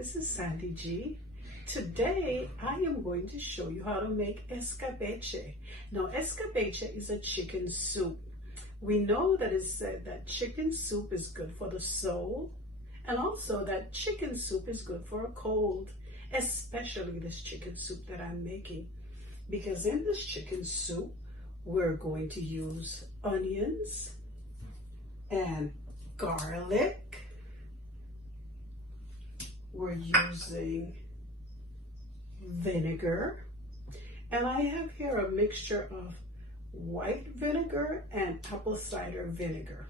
this is Sandy G. Today I am going to show you how to make escabeche. Now escabeche is a chicken soup. We know that it's said that chicken soup is good for the soul, and also that chicken soup is good for a cold, especially this chicken soup that I'm making. Because in this chicken soup, we're going to use onions and garlic. We're using vinegar, and I have here a mixture of white vinegar and apple cider vinegar.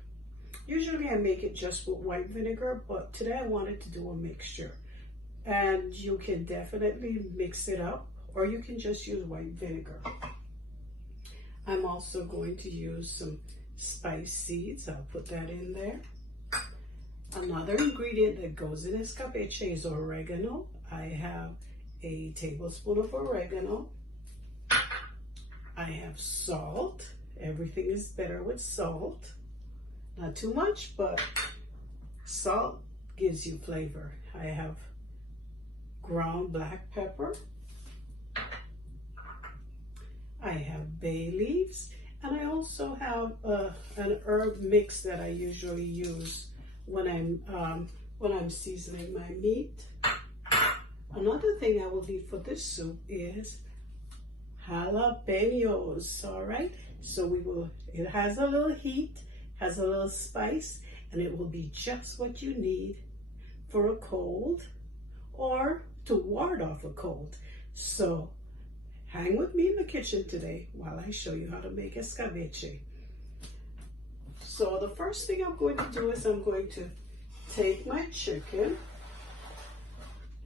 Usually I make it just with white vinegar, but today I wanted to do a mixture, and you can definitely mix it up, or you can just use white vinegar. I'm also going to use some spice seeds. I'll put that in there. Another ingredient that goes in escabeche is oregano. I have a tablespoon of oregano. I have salt. Everything is better with salt. Not too much, but salt gives you flavor. I have ground black pepper. I have bay leaves, and I also have an herb mix that I usually use when I'm seasoning my meat. Another thing I will need for this soup is jalapenos. All right, so it has a little heat, has a little spice, and it will be just what you need for a cold or to ward off a cold. So hang with me in the kitchen today while I show you how to make escabeche. So the first thing I'm going to do is I'm going to take my chicken.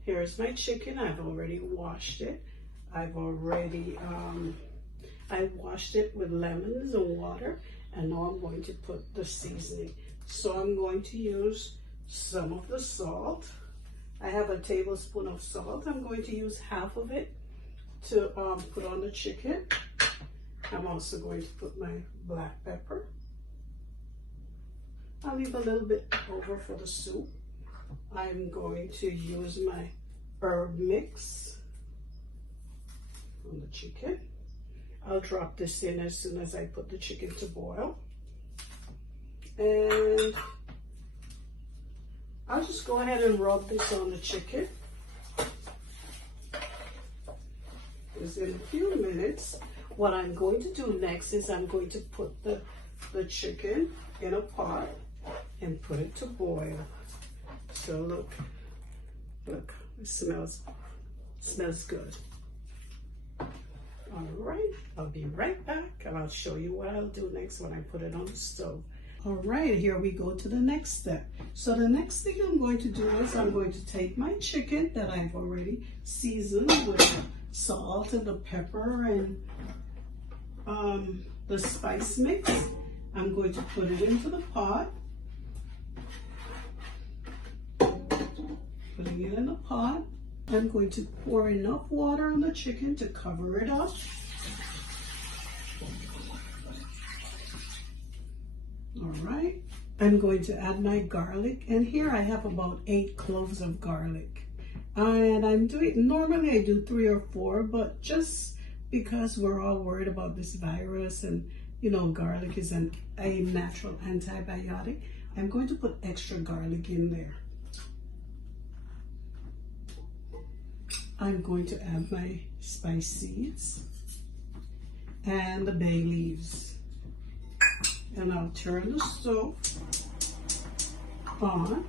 Here's my chicken. I've already washed it. I washed it with lemons and water, and now I'm going to put the seasoning. So I'm going to use some of the salt. I have a tablespoon of salt. I'm going to use half of it to put on the chicken. I'm also going to put my black pepper. I'll leave a little bit over for the soup. I'm going to use my herb mix on the chicken. I'll drop this in as soon as I put the chicken to boil. And I'll just go ahead and rub this on the chicken. Because in a few minutes, what I'm going to do next is I'm going to put the chicken in a pot and put it to boil. So look, it smells good. All right, I'll be right back, and I'll show you what I'll do next when I put it on the stove. All right, here we go to the next step. So the next thing I'm going to do is I'm going to take my chicken that I've already seasoned with the salt and the pepper and the spice mix. I'm going to put it into the pot. Putting it in the pot. I'm going to pour enough water on the chicken to cover it up. All right. I'm going to add my garlic, and here I have about 8 cloves of garlic. And normally I do 3 or 4, but just because we're all worried about this virus and garlic is a natural antibiotic, I'm going to put extra garlic in there. I'm going to add my spice seeds and the bay leaves. And I'll turn the stove on.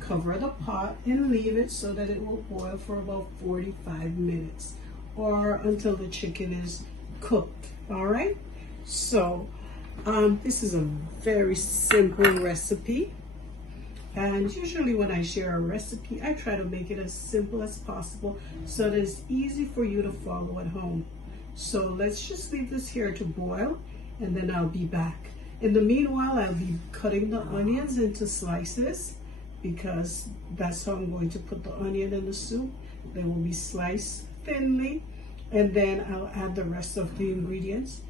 Cover the pot and leave it so that it will boil for about 45 minutes or until the chicken is cooked. All right, so this is a very simple recipe, and usually when I share a recipe I try to make it as simple as possible so that it's easy for you to follow at home. So let's just leave this here to boil, and then I'll be back. In the meanwhile, I'll be cutting the onions into slices, because that's how I'm going to put the onion in the soup. They will be sliced thinly, and then I'll add the rest of the ingredients.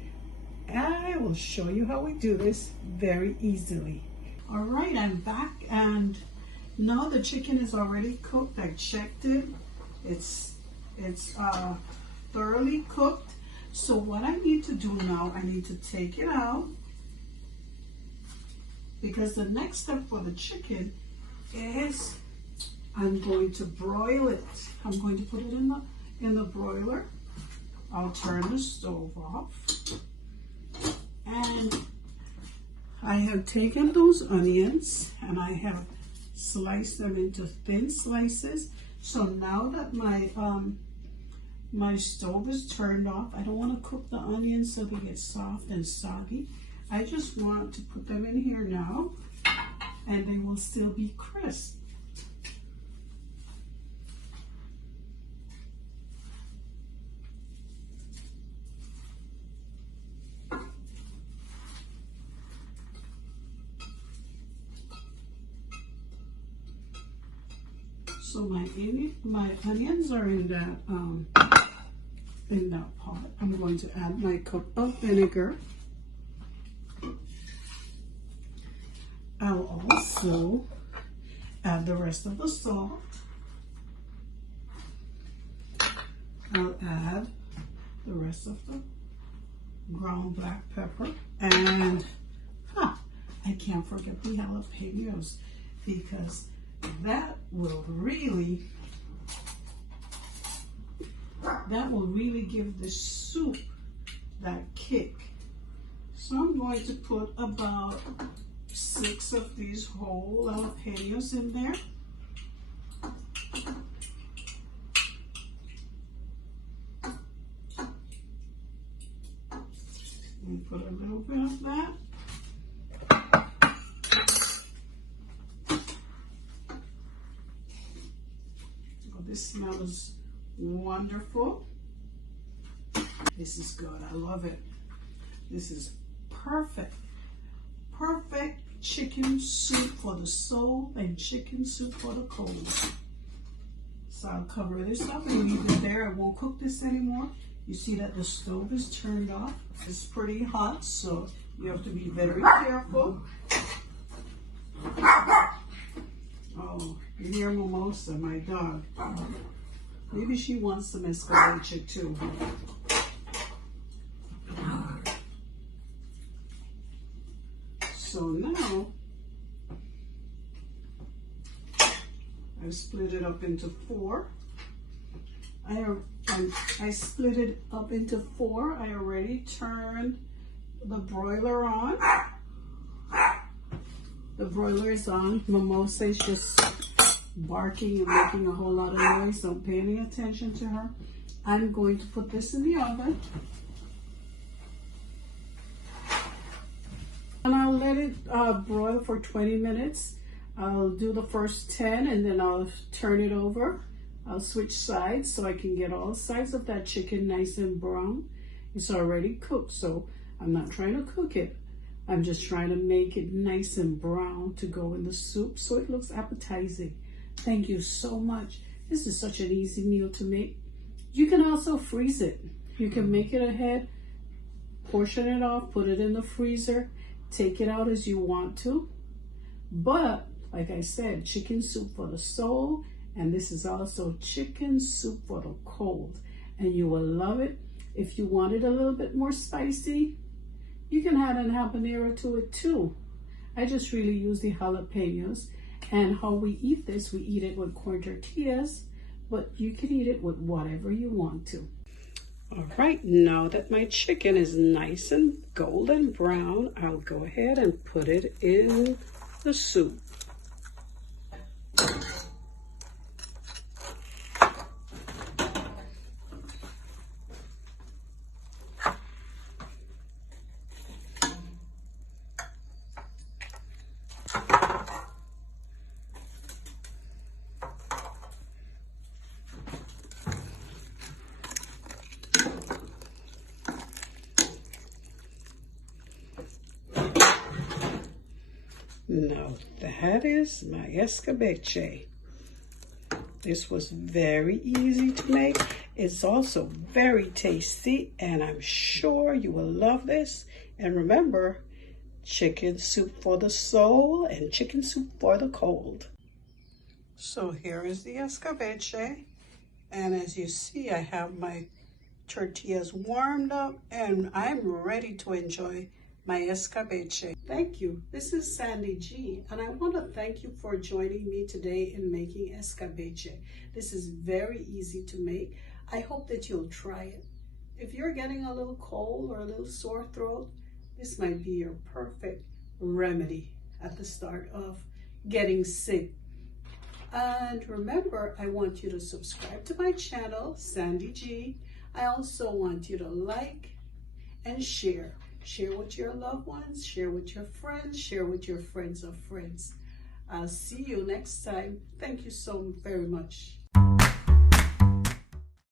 I will show you how we do this very easily. All right, I'm back, and now the chicken is already cooked. I checked it. It's thoroughly cooked. So what I need to do now, I need to take it out, because the next step for the chicken is I'm going to broil it. I'm going to put it in the broiler. I'll turn the stove off. And I have taken those onions and I have sliced them into thin slices. So now that my stove is turned off, I don't want to cook the onions so they get soft and soggy. I just want to put them in here now, and they will still be crisp. So my onions are in that pot. I'm going to add my cup of vinegar. I'll also add the rest of the salt. I'll add the rest of the ground black pepper. And I can't forget the jalapenos, because that will really give the soup that kick. So I'm going to put about 6 of these whole jalapenos in there. And put a little bit of that. This smells wonderful. This is good. I love it. This is perfect. Perfect chicken soup for the soul and chicken soup for the cold. So I'll cover this up and leave it there. I won't cook this anymore. You see that the stove is turned off. It's pretty hot, so you have to be very careful. Oh, you hear Mimosa, my dog. Maybe she wants some escabeche too. So now, I split it up into 4. I split it up into 4. I already turned the broiler on. The broiler is on. Mimosa is just barking and making a whole lot of noise. Don't pay any attention to her. I'm going to put this in the oven. And I'll let it broil for 20 minutes. I'll do the first 10 and then I'll turn it over. I'll switch sides so I can get all sides of that chicken nice and brown. It's already cooked, so I'm not trying to cook it. I'm just trying to make it nice and brown to go in the soup so it looks appetizing. Thank you so much. This is such an easy meal to make. You can also freeze it. You can make it ahead, portion it off, put it in the freezer, take it out as you want to. But like I said, chicken soup for the soul, and this is also chicken soup for the cold. And you will love it. If you want it a little bit more spicy, you can add an habanero to it too. I just really use the jalapenos. And how we eat this, we eat it with corn tortillas, but you can eat it with whatever you want to. All right, now that my chicken is nice and golden brown, I'll go ahead and put it in the soup. Now that is my escabeche. This was very easy to make. It's also very tasty, and I'm sure you will love this. And remember, Chicken soup for the soul and chicken soup for the cold. So here is the escabeche. And as you see, I have my tortillas warmed up and I'm ready to enjoy my escabeche. Thank you. This is Sandy G, and I want to thank you for joining me today in making escabeche. This is very easy to make. I hope that you'll try it. If you're getting a little cold or a little sore throat, this might be your perfect remedy at the start of getting sick. And remember, I want you to subscribe to my channel, Sandy G. I also want you to like and share. Share with your loved ones, share with your friends, share with your friends of friends. I'll see you next time. Thank you so very much.